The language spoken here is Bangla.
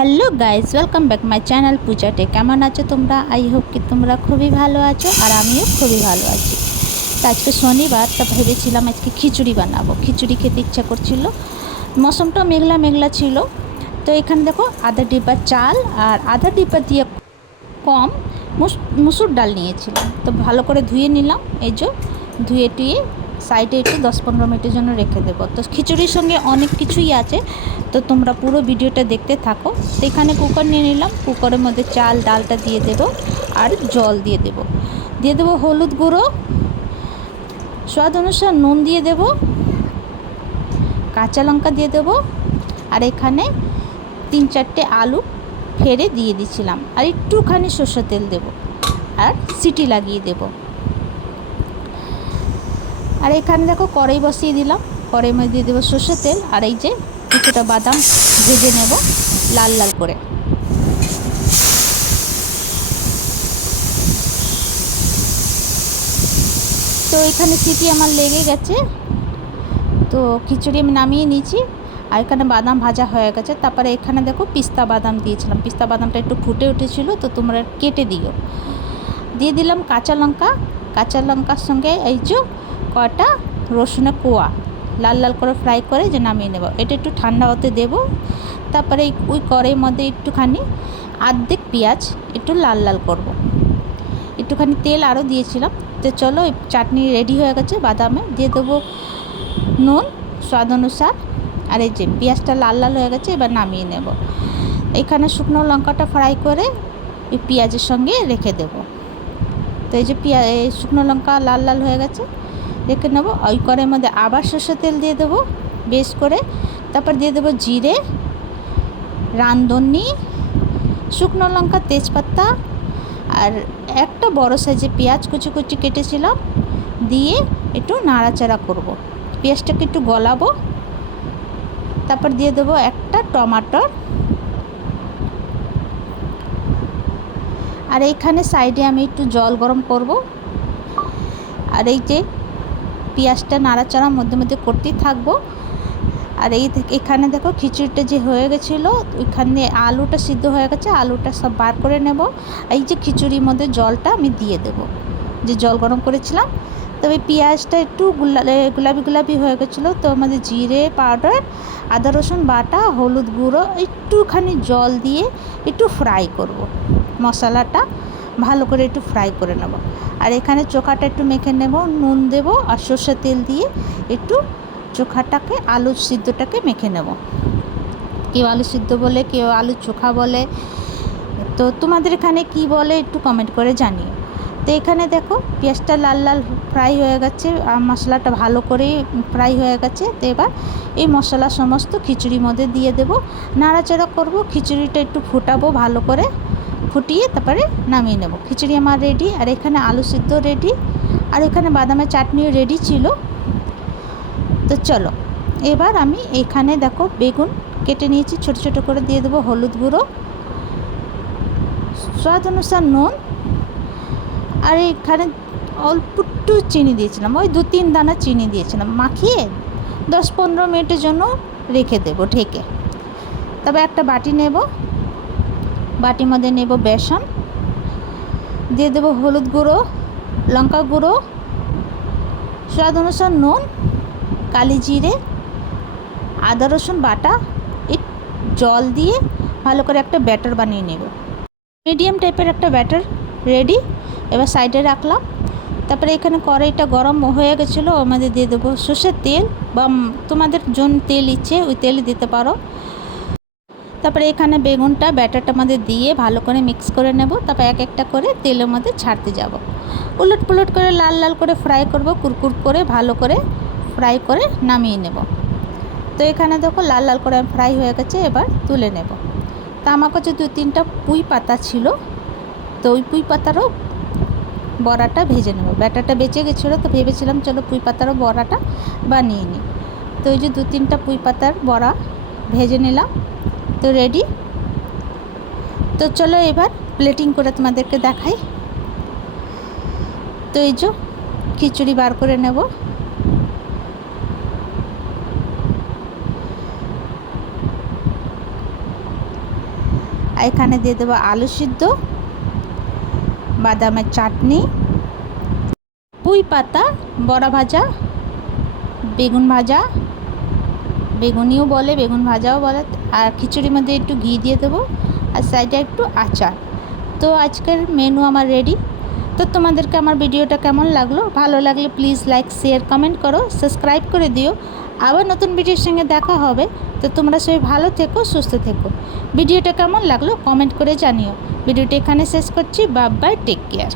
Hello guys, welcome back my channel Puja tech. কেমন আছো তোমরা? আই হোপ কি তোমরা খুবই ভালো আছো, আর আমিও খুবই ভালো আছি। তো আজকে শনিবার, তা ভেবেছিলাম আজকে খিচুড়ি বানাবো। খিচুড়ি খেতে ইচ্ছা করছিল, মৌসুমটা মেঘলা মেঘলা ছিল। তো এখানে দেখো আধা ডিব্বা চাল আর আধা ডিব্বা দিয়ে কম মুসুর ডাল নিয়েছিলাম। তো ভালো করে ধুয়ে নিলাম, এই যে ধুয়ে টুয়ে সাইডে একটু 10-15 মিনিটের জন্য রেখে দেবো। তো খিচুড়ির সঙ্গে অনেক কিছুই আছে, তো তোমরা পুরো ভিডিওটা দেখতে থাকো। তো এখানে কুকার নিয়ে নিলাম, কুকারের মধ্যে চাল ডালটা দিয়ে দেবো আর জল দিয়ে দেবো হলুদ গুঁড়ো, স্বাদ অনুসার নুন দিয়ে দেবো, কাঁচা লঙ্কা দিয়ে দেবো, আর এখানে 3-4টে আলু ফেরে দিয়ে দিচ্ছিলাম, আর একটুখানি সরষের তেল দেবো আর সিটি লাগিয়ে দেবো। আর এখানে দেখো কড়াই বসিয়ে দিলাম, কড়াইয়ের মধ্যে দিয়ে দেবো সরষের তেল, আর এই যে কিছুটা বাদাম ভেজে নেব লাল লাল করে। তো এখানে সিটি আমার লেগে গেছে, তো খিচুড়ি আমি নামিয়ে নিয়েছি। আর এখানে বাদাম ভাজা হয়ে গেছে। তারপরে এখানে দেখো পিস্তা বাদাম দিয়েছিলাম, পিস্তা বাদামটা একটু ফুটে উঠেছিল, তো তোমরা কেটে দিয়ে দিলাম কাঁচা লঙ্কা, কাঁচা লঙ্কার সঙ্গে এই যে কটা রসুনের কোয়া লাল লাল করে ফ্রাই করে যে নামিয়ে নেব। এটা একটু ঠান্ডা হতে দেবো। তারপরে ওই কড়াইয়ের মধ্যে একটুখানি আর্ধেক পেঁয়াজ একটু লাল লাল করব, একটুখানি তেল আরও দিয়েছিলাম। তো চলো, এই চাটনি রেডি হয়ে গেছে। বাদামে দিয়ে দেবো নুন স্বাদ অনুসার, আর এই যে পেঁয়াজটা লাল লাল হয়ে গেছে, এবার নামিয়ে নেব। এখানে শুকনো লঙ্কাটা ফ্রাই করে এই পেঁয়াজের সঙ্গে রেখে দেব। তো এই যে শুকনো লঙ্কা লাল লাল হয়ে গেছে, রেখে নেবো। ওই কড়াইয়ের মধ্যে আবার সরষের তেল দিয়ে দেবো বেশ করে। তারপর দিয়ে দেবো জিরে, রাঁধুনি, শুকনো লঙ্কা, তেজপাতা, আর একটা বড় সাইজে পেঁয়াজ কুচি কুচি কেটেছিলাম, দিয়ে একটু নাড়াচাড়া করব। পেঁয়াজটাকে একটু গলাবো। তারপর দিয়ে দেবো একটা টমাটো। আর এইখানে সাইডে আমি একটু জল গরম করব। আর এই যে পেঁয়াজটা নাড়াচাড়া মধ্যে মধ্যে করতেই থাকবো। আর এখানে দেখো খিচুড়িটা যে হয়ে গেছিলো, ওইখানে আলুটা সিদ্ধ হয়ে গেছে, আলুটা সব বার করে নেব। এই যে খিচুড়ির মধ্যে জলটা আমি দিয়ে দেবো, যে জল গরম করেছিলাম। তবে পেঁয়াজটা একটু গোলাপি গোলাপি হয়ে গেছিলো, তো আমাদের জিরে পাউডার, আদা রসুন বাটা, হলুদ গুঁড়ো, একটুখানি জল দিয়ে একটু ফ্রাই করব। মশলাটা ভালো করে একটু ফ্রাই করে নেব। আর এখানে চোখাটা একটু মেখে নেব, নুন দেব, আর সর্ষের তেল দিয়ে একটু চোখাটাকে আলু সিদ্ধটাকে মেখে নেব। কেউ আলু সিদ্ধ বলে, কেউ আলু চোখা বলে, তো তোমাদের এখানে কি বলে একটু কমেন্ট করে জানিও। তো এখানে দেখো পেঁয়াজটা লাল লাল ফ্রাই হয়ে গেছে, আর মশলাটা ভালো করে ফ্রাই হয়ে গেছে। তো এবার এই মশলা সমস্ত খিচুড়ির মধ্যে দিয়ে দেব, নাড়াচাড়া করব, খিচুড়িটা একটু ফুটাবো ভালো করে, ফুটিয়ে তারপরে নামিয়ে নেব। খিচুড়ি আমার রেডি। আর এখানে আলু সিদ্ধ রেডি, আর এখানে বাদামের চাটনিও রেডি ছিল। তো চলো, এবার আমি এখানে দেখো বেগুন কেটে নিয়েছি, ছোট ছোট করে দিয়ে দেবো হলুদ গুঁড়ো, স্বাদ অনুসার নুন, আর এখানে অল্প একটু চিনি দিয়েছিলাম, ওই 2-3 দানা চিনি দিয়েছিলাম। মাখিয়ে 10-15 মিনিটের জন্য রেখে দেবো ঢেকে। তবে একটা বাটি নেব, বাটির মধ্যে নেব বেসন, দিয়ে দেবো হলুদ গুঁড়ো, লঙ্কা গুঁড়ো, স্বাদ অনুসার নুন, কালি জিরে, আদা রসুন বাটা, জল দিয়ে ভালো করে একটা ব্যাটার বানিয়ে নেব। মিডিয়াম টাইপের একটা ব্যাটার রেডি। এবার সাইডে রাখলাম। তারপরে এখানে কড়াইটা গরম হয়ে গেছিলো, ওর মধ্যে দিয়ে দেবো সর্ষের তেল, বা তোমাদের জন তেল ইচ্ছে ওই তেলই দিতে পারো। তারপরে এখানে বেগুনটা ব্যাটারটার মধ্যে দিয়ে ভালো করে মিক্স করে নেব। তারপর এক একটা করে তেলের মধ্যে ছাড়তে যাব, উলট পুলট করে লাল লাল করে ফ্রাই করব, কুরকুর করে ভালো করে ফ্রাই করে নামিয়ে নেব। তো এখানে দেখো লাল লাল করে ফ্রাই হয়ে গেছে, এবার তুলে নেব। তা আমার কাছে 2-3টা পুঁই পাতা ছিল, তো ওই পুঁই পাতারও বড়াটা ভেজে নেব। ব্যাটারটা বেঁচে গেছিলো, তো ভেবেছিলাম চলো পুঁই পাতারও বড়াটা বানিয়ে নিই। তো ওই যে 2-3টা পুঁই পাতার বড়া ভেজে নিলাম, তো রেডি। তো চলো এবার প্লেটিং করে তোমাদেরকে দেখাই। তো এই যে খিচুড়ি বার করে নেব। আর এখানে দিয়ে দেবো আলু সিদ্ধ, বাদামের চাটনি, পুঁই পাতা বড়া ভাজা, বেগুন ভাজা, বেগুনিও বলে বেগুন ভাজাও বলে, আর খিচুড়ির মধ্যে একটু ঘি দিয়ে দেবো, আর সাইডে একটু আচার। তো আজকের মেনু আমার রেডি। তো তোমাদেরকে আমার ভিডিওটা কেমন লাগলো? ভালো লাগলে প্লিজ লাইক শেয়ার কমেন্ট করো, সাবস্ক্রাইব করে দিও। আবার নতুন ভিডিওর সঙ্গে দেখা হবে। তো তোমরা সবাই ভালো থেকো, সুস্থ থেকো। ভিডিওটা কেমন লাগলো কমেন্ট করে জানিও। ভিডিওটা এখানে শেষ করছি। Bye bye, take care.